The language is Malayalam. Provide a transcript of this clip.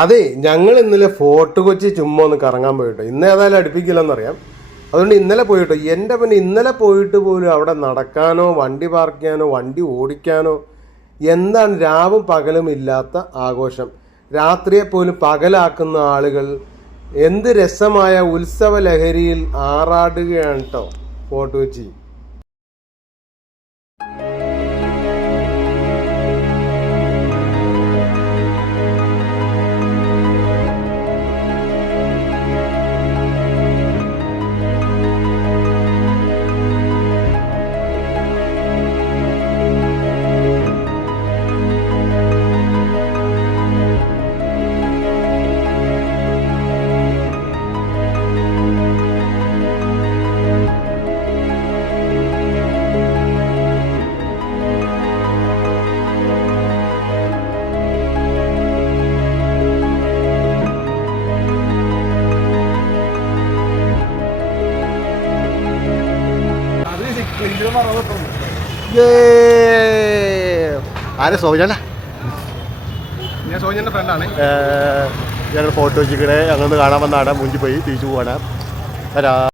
അതെ, ഞങ്ങൾ ഇന്നലെ ഫോർട്ട് കൊച്ചി ചുമ്മാ ഒന്ന് കറങ്ങാൻ പോയിട്ടോ. ഇന്ന് ഏതായാലും അടുപ്പിക്കില്ലെന്നറിയാം. അതുകൊണ്ട് ഇന്നലെ പോയിട്ടോ. എൻ്റെ പിന്നെ ഇന്നലെ പോയിട്ട് പോലും അവിടെ നടക്കാനോ വണ്ടി പാർക്ക് ചെയ്യാനോ വണ്ടി ഓടിക്കാനോ എന്താണ് രാവും പകലും ഇല്ലാത്ത ആഘോഷം. രാത്രിയെ പോലും പകലാക്കുന്ന ആളുകൾ. എന്ത് രസമായ ഉത്സവ ലഹരിയിൽ ആറാടുകയാണ് കേട്ടോ ഫോർട്ട് കൊച്ചി. ആരെ സോജന? ഞാൻ സോജന്റെ ഫ്രണ്ടാണ്. ഞങ്ങൾ ഫോട്ടോ വെച്ചിട്ട് ഞങ്ങൾ കാണാൻ വന്നാണ്. മുഞ്ചി പോയി തിരിച്ചു പോകാനാ.